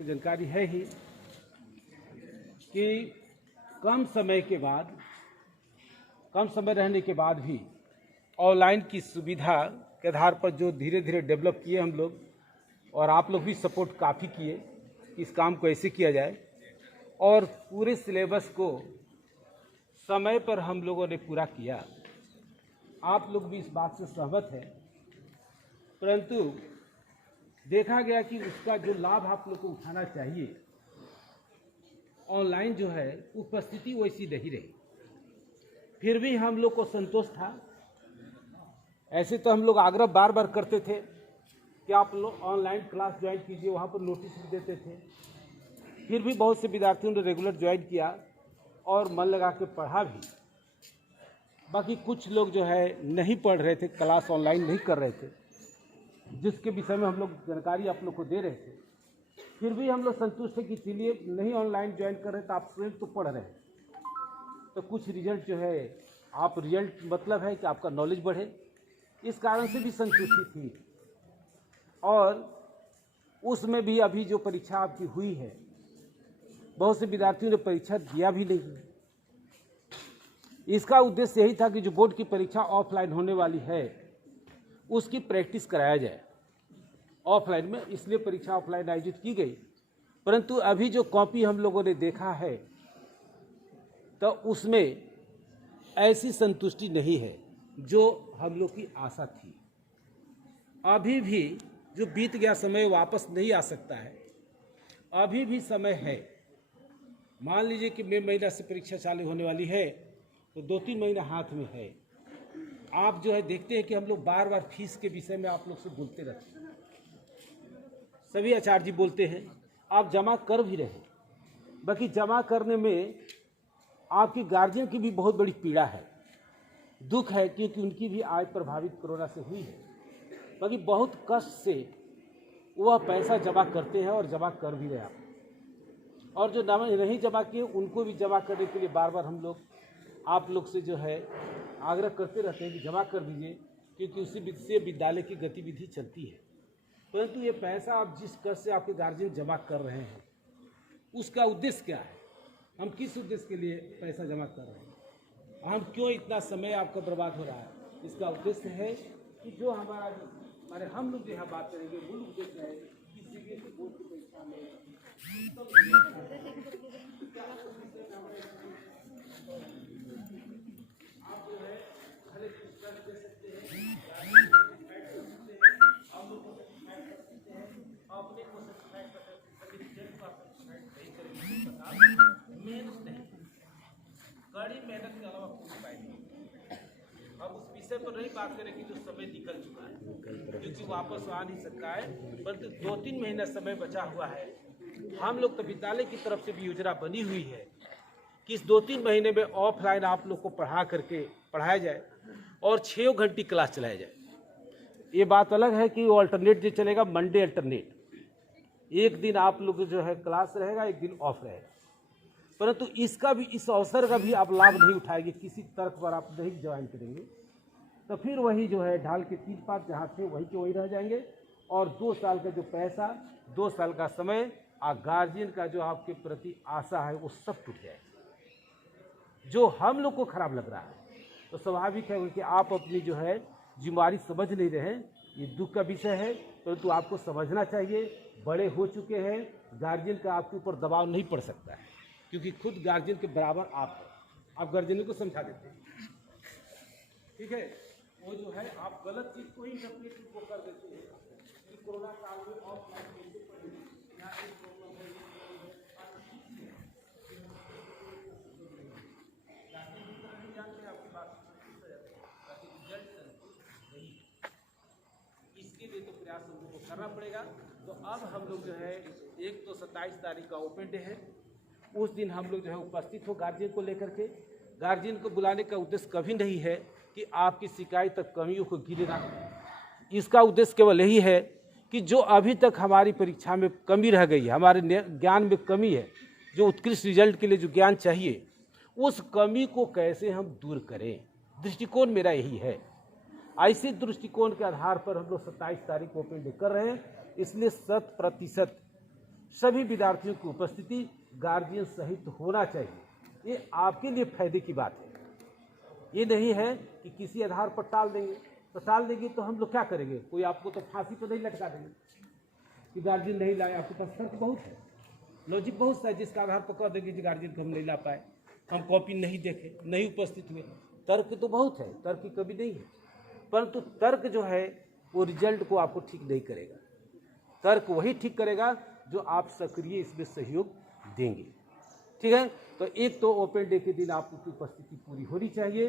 जानकारी है ही कि कम समय रहने के बाद भी ऑनलाइन की सुविधा के आधार पर जो धीरे धीरे डेवलप किए हम लोग, और आप लोग भी सपोर्ट काफ़ी किए कि इस काम को ऐसे किया जाए, और पूरे सिलेबस को समय पर हम लोगों ने पूरा किया। आप लोग भी इस बात से सहमत हैं, परंतु देखा गया कि उसका जो लाभ आप लोग को उठाना चाहिए, ऑनलाइन जो है उपस्थिति वैसी नहीं रही। फिर भी हम लोग को संतोष था। ऐसे तो हम लोग आग्रह बार बार करते थे कि आप लोग ऑनलाइन क्लास ज्वाइन कीजिए, वहाँ पर नोटिस भी देते थे। फिर भी बहुत से विद्यार्थियों ने रेगुलर ज्वाइन किया और मन लगा के पढ़ा भी। बाकी कुछ लोग जो है नहीं पढ़ रहे थे, क्लास ऑनलाइन नहीं कर रहे थे, जिसके विषय में हम लोग जानकारी आप लोग को दे रहे थे। फिर भी हम लोग संतुष्ट थे कि चलिए नहीं ऑनलाइन ज्वाइन कर रहे तो आप स्टूडेंट तो पढ़ रहे हैं, तो कुछ रिजल्ट जो है आप रिजल्ट मतलब है कि आपका नॉलेज बढ़े, इस कारण से भी संतुष्टि थी। और उसमें भी अभी जो परीक्षा आपकी हुई है, बहुत से विद्यार्थियों ने परीक्षा दिया भी नहीं। इसका उद्देश्य यही था कि जो बोर्ड की परीक्षा ऑफलाइन होने वाली है उसकी प्रैक्टिस कराया जाए ऑफलाइन में, इसलिए परीक्षा ऑफलाइन आयोजित की गई। परंतु अभी जो कॉपी हम लोगों ने देखा है तो उसमें ऐसी संतुष्टि नहीं है जो हम लोग की आशा थी। अभी भी जो बीत गया समय वापस नहीं आ सकता है, अभी भी समय है। मान लीजिए कि मई महीना से परीक्षा चालू होने वाली है, तो 2-3 महीना हाथ में है। आप जो है देखते हैं कि हम लोग बार बार फीस के विषय में आप लोग से बोलते रहते हैं, सभी आचार्य जी बोलते हैं, आप जमा कर भी रहे। बाकी जमा करने में आपकी गार्जियन की भी बहुत बड़ी पीड़ा है, दुख है, क्योंकि उनकी भी आय प्रभावित कोरोना से हुई है। बाकी बहुत कष्ट से वह पैसा जमा करते हैं और जमा कर भी रहे आप। और जो नहीं जमा किए उनको भी जमा करने के लिए बार बार हम लोग आप लोग से जो है आग्रह करते रहते हैं कि जमा कर दीजिए, क्योंकि उसी से विद्यालय की गतिविधि चलती है। परंतु ये पैसा आप जिस कष्ट से आपके गार्जियन जमा कर रहे हैं, उसका उद्देश्य क्या है? हम किस उद्देश्य के लिए पैसा जमा कर रहे हैं? हम क्यों इतना समय आपका बर्बाद हो रहा है? इसका उद्देश्य है कि जो हमारे हम लोग यहाँ बात करेंगे, मूल उद्देश्य है कि सीबीएसई बोर्ड की परीक्षा में आप जो है हर एक पुस्तक दे सकते हैं, आप लोग को सर्टिफाइड कर सकते हैं, अपने को सर्टिफाइड कर सकते हैं। रिजल्ट का सर्टिफाइड नहीं करेंगे, मेहनत नहीं, कड़ी मेहनत के अलावा कुछ उपाय नहीं। अब उस विषय पर नहीं बात करें कि जो समय निकल चुका है, क्योंकि वापस आ नहीं सकता है। परंतु 2-3 महीना समय बचा हुआ है। हम लोग तो विद्यालय की तरफ से भी योजना बनी हुई है कि इस 2-3 महीने में ऑफलाइन आप लोग को पढ़ाया जाए और 6 घंटे क्लास चलाया जाए। ये बात अलग है कि वो अल्टरनेट जो चलेगा, मंडे अल्टरनेट, एक दिन आप लोग जो है क्लास रहेगा, एक दिन ऑफ रहेगा। परंतु इसका भी, इस अवसर का भी आप लाभ नहीं उठाएंगे, किसी तर्क पर आप नहीं ज्वाइन करेंगे, तो फिर वही जो है ढाल के 3 पात जहाँ थे वही के वही रह जाएंगे। और 2 साल का जो पैसा, 2 साल का समय, गार्जियन का जो आपके प्रति आशा है वो सब टूट जाएगा। जो हम लोग को खराब लग रहा है, तो स्वाभाविक है कि आप अपनी जो है जिम्मेदारी समझ नहीं रहे हैं। ये दुख का विषय है, परंतु आपको समझना चाहिए। बड़े हो चुके हैं, गार्जियन का आपके ऊपर दबाव नहीं पड़ सकता है, क्योंकि खुद गार्जियन के बराबर आप हैं। आप गार्जियन को समझा देते हैं, ठीक है। वो जो है आप गलत चीज़ को ही इंटरप्रेट को कर देते हैं कि कोरोना काल में ऑफलाइन कैसे पढ़ेंगे, या एक प्रॉब्लम है, आपकी बात इसके लिए तो प्रयास हम लोग को करना पड़ेगा। तो अब हम लोग जो है, एक तो 27 तारीख का ओपन डे है, उस दिन हम लोग जो है उपस्थित हो गार्जियन को लेकर के। गार्जियन को बुलाने का उद्देश्य कभी नहीं है कि आपकी शिकायत तक कमियों को गिरेगा। इसका उद्देश्य केवल यही है कि जो अभी तक हमारी परीक्षा में कमी रह गई है, हमारे ज्ञान में कमी है, जो उत्कृष्ट रिजल्ट के लिए जो ज्ञान चाहिए, उस कमी को कैसे हम दूर करें, दृष्टिकोण मेरा यही है। ऐसे दृष्टिकोण के आधार पर हम लोग 27 तारीख को ओपन डे कर रहे हैं। इसलिए 100% सभी विद्यार्थियों की उपस्थिति गार्जियन सहित होना चाहिए। ये आपके लिए फायदे की बात है। ये नहीं है कि किसी आधार पर टाल देंगे, तो टाल देंगे तो हम लोग क्या करेंगे? कोई आपको तो फांसी पर नहीं लटका देंगे कि गार्जियन नहीं लाए। आपके पास तर्क बहुत है, लॉजिक बहुत है, जिसका आधार पर कह देंगे कि गार्जियन को हम नहीं ला पाए, हम कॉपी नहीं देखे, नहीं उपस्थित हुए। तर्क तो बहुत है, तर्क की कमी नहीं है, परंतु तर्क जो है वो रिजल्ट को आपको ठीक नहीं करेगा। तर्क वही ठीक करेगा जो आप सक्रिय इसमें सहयोग देंगे। ठीक है, तो एक तो ओपन डे के दिन आपकी उपस्थिति पूरी होनी चाहिए,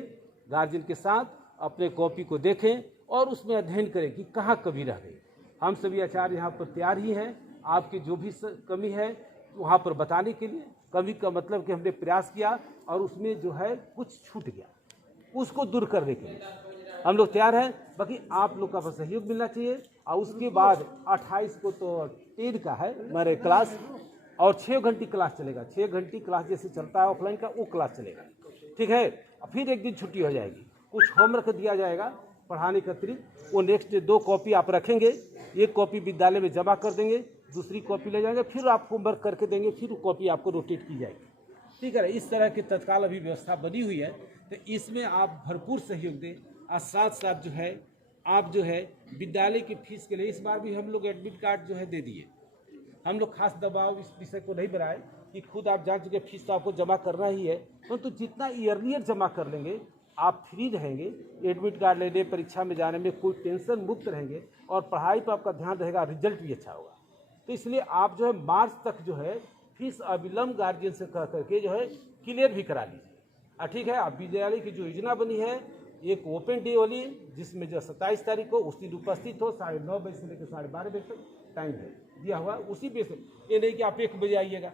गार्जियन के साथ अपने कॉपी को देखें और उसमें अध्ययन करें कि कहाँ कमी रह गई। हम सभी आचार्य यहाँ पर तैयार ही हैं, आपकी जो भी कमी है वहाँ पर बताने के लिए। कमी का मतलब कि हमने प्रयास किया और उसमें जो है कुछ छूट गया, उसको दूर करने के लिए हम लोग तैयार हैं। बाकी आप लोग का सहयोग मिलना चाहिए। और उसके बाद 28 को तो 10 का है हमारे क्लास, और 6 घंटे क्लास चलेगा। 6 घंटे क्लास जैसे चलता है ऑफलाइन का, वो क्लास चलेगा। ठीक है, फिर एक दिन छुट्टी हो जाएगी, कुछ होमवर्क दिया जाएगा पढ़ाने के अतिरिक्त। वो नेक्स्ट 2 कॉपी आप रखेंगे, एक कॉपी विद्यालय में जमा कर देंगे, दूसरी कॉपी ले जाएंगे, फिर आप होमवर्क करके देंगे, फिर वो कॉपी आपको रोटेट की जाएगी। ठीक है, इस तरह की तत्काल अभी व्यवस्था बनी हुई है, तो इसमें आप भरपूर सहयोग दें। और साथ साथ जो है आप जो है विद्यालय की फीस के लिए इस बार भी हम लोग एडमिट कार्ड जो है दे दिए। हम लोग खास दबाव इस विषय को नहीं बनाए कि खुद आप जान चुके फीस तो आपको जमा करना ही है, परंतु जितना ईयरलियर जमा कर लेंगे आप फ्री रहेंगे। एडमिट कार्ड लेने, परीक्षा में जाने में कोई टेंशन मुक्त रहेंगे और पढ़ाई पर आपका ध्यान रहेगा, रिजल्ट भी अच्छा होगा। तो इसलिए आप जो है मार्च तक जो है फीस अविलंब गार्जियन से कह करके जो है क्लियर भी करा लीजिए। ठीक है, आप विद्यालय की जो योजना बनी है, एक ओपन डे वाली जिसमें जो 27 तारीख को उस दिन उपस्थित हो, 9:30 बजे से लेकर 12:30 बजे तक टाइम है दिया हुआ, उसी पे से। ये नहीं कि आप 1 बजे आइएगा,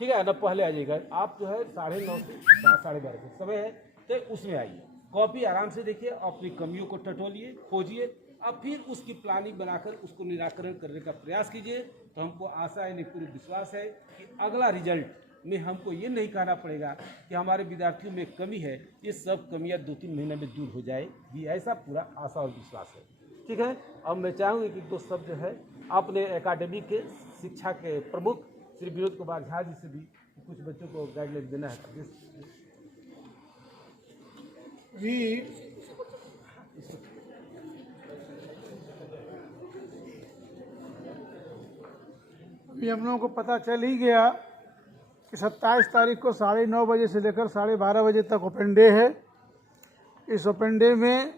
ठीक है ना, पहले आ जाइएगा। आप जो है 9:30 से 12:30 तक समय है, तो उसमें आइए, कॉपी आराम से देखिए, अपनी कमियों को टटोलिए, खोजिए, अब फिर उसकी प्लानिंग बनाकर उसको निराकरण करने का प्रयास कीजिए। तो हमको आशा है, पूरी विश्वास है कि अगला रिजल्ट में हमको ये नहीं कहना पड़ेगा कि हमारे विद्यार्थियों में कमी है, ये सब कमियां 2-3 महीने में दूर हो जाएगी, ऐसा पूरा आशा और विश्वास है। ठीक है, अब मैं चाहूँगी कि 2 शब्द जो है अपने एकेडमी के शिक्षा के प्रमुख श्री विनोद कुमार झा जी से भी कुछ बच्चों को गाइडलाइन देना है। अभी हम लोगों को पता चल ही गया कि 27 तारीख को 9:30 बजे से लेकर 12:30 बजे तक ओपन डे है। इस ओपन डे में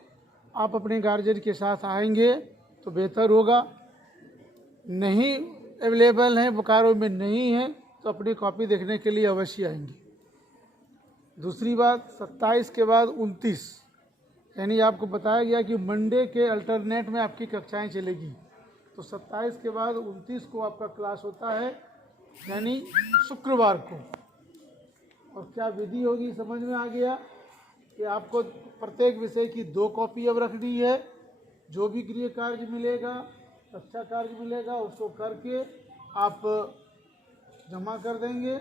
आप अपने गार्जियन के साथ आएंगे तो बेहतर होगा। नहीं अवेलेबल हैं, बोकारो में नहीं है, तो अपनी कॉपी देखने के लिए अवश्य आएंगे। दूसरी बात, 27 के बाद 29 यानी आपको बताया गया कि मंडे के अल्टरनेट में आपकी कक्षाएं चलेगी। तो 27 के बाद 29 को आपका क्लास होता है, यानी शुक्रवार को। और क्या विधि होगी समझ में आ गया कि आपको प्रत्येक विषय की 2 कॉपी अब रखनी है। जो भी गृह कार्य मिलेगा, अच्छा कार्य मिलेगा, उसको करके आप जमा कर देंगे।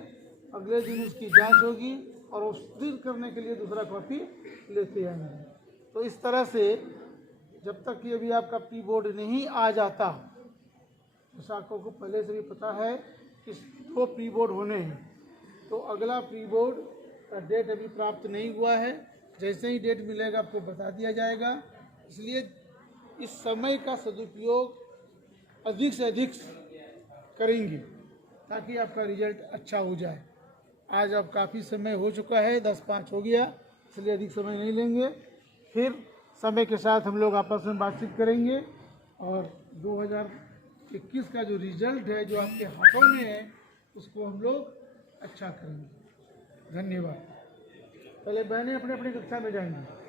अगले दिन उसकी जांच होगी और उस दिन करने के लिए दूसरा कॉपी लेते आएंगे। तो इस तरह से जब तक कि अभी आपका प्री बोर्ड नहीं आ जाता, शिक्षकों को पहले से भी पता है कि 2 प्री बोर्ड होने हैं, तो अगला प्री बोर्ड का डेट अभी प्राप्त नहीं हुआ है। जैसे ही डेट मिलेगा आपको बता दिया जाएगा। इसलिए इस समय का सदुपयोग अधिक से अधिक करेंगे ताकि आपका रिजल्ट अच्छा हो जाए। आज अब काफ़ी समय हो चुका है, 10:05 हो गया, इसलिए अधिक समय नहीं लेंगे। फिर समय के साथ हम लोग आपस में बातचीत करेंगे और 2021 का जो रिजल्ट है, जो आपके हाथों में है, उसको हम लोग अच्छा करेंगे। धन्यवाद। पहले बहनें अपने अपने कक्षा में जाएंगी।